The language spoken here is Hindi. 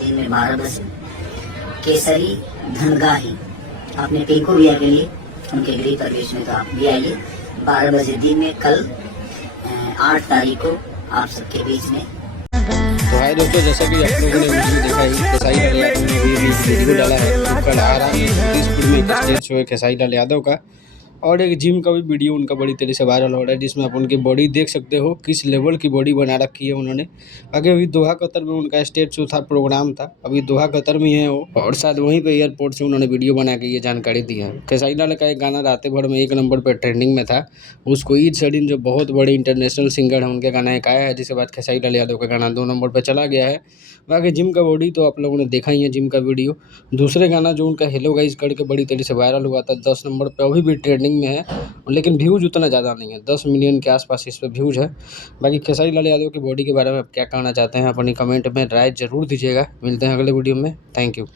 दिन में 12 बजे केसरी धनगाही अपने पिंकू भैया के लिए उनके गृह प्रवेश में, तो आप भी आइए 12 बजे दिन में कल 8 तारीख को आप सबके बीच में। तो हाय दोस्तों, जैसा कि आप लोगों ने वीडियो देखा ही, खेसारी लाल यादव ने अभी वीडियो डाला है। तो कल आ रहा है छत्तीसगढ़ में एक स्टेज शो है खेसारी लाल यादव का, और एक जिम का भी वीडियो उनका बड़ी तेज़ी से वायरल हो रहा है, जिसमें आप उनकी बॉडी देख सकते हो, किस लेवल की बॉडी बना रखी है उन्होंने। आगे अभी दोहा कतर में उनका स्टेज शो था, प्रोग्राम था, अभी दोहा कतर में है वो, और शायद वहीं पे एयरपोर्ट से उन्होंने वीडियो बना के ये जानकारी दी है। खेसारी लाल का एक गाना रातें भर में 1 नंबर पर ट्रेंडिंग में था। उसको ईद सडीन जो बहुत बड़े इंटरनेशनल सिंगर हैं, उनके गाना एक आया है, जिसके बाद खेसारी लाल यादव का गाना 2 नंबर पर चला गया है। बाकी जिम का बॉडी तो आप लोगों ने देखा ही है, जिम का वीडियो। दूसरे गाना जो उनका हेलो गाइस करके बड़ी तेज़ी से वायरल हुआ था, 10 नंबर पे अभी भी ट्रेंडिंग में है, लेकिन व्यूज़ उतना ज़्यादा नहीं है, 10 मिलियन के आसपास इस पे व्यूज़ है। बाकी खेसारी लाल यादव की बॉडी के बारे में आप क्या कहना चाहते हैं, अपनी कमेंट में राय ज़रूर दीजिएगा। मिलते हैं अगले वीडियो में। Thank you.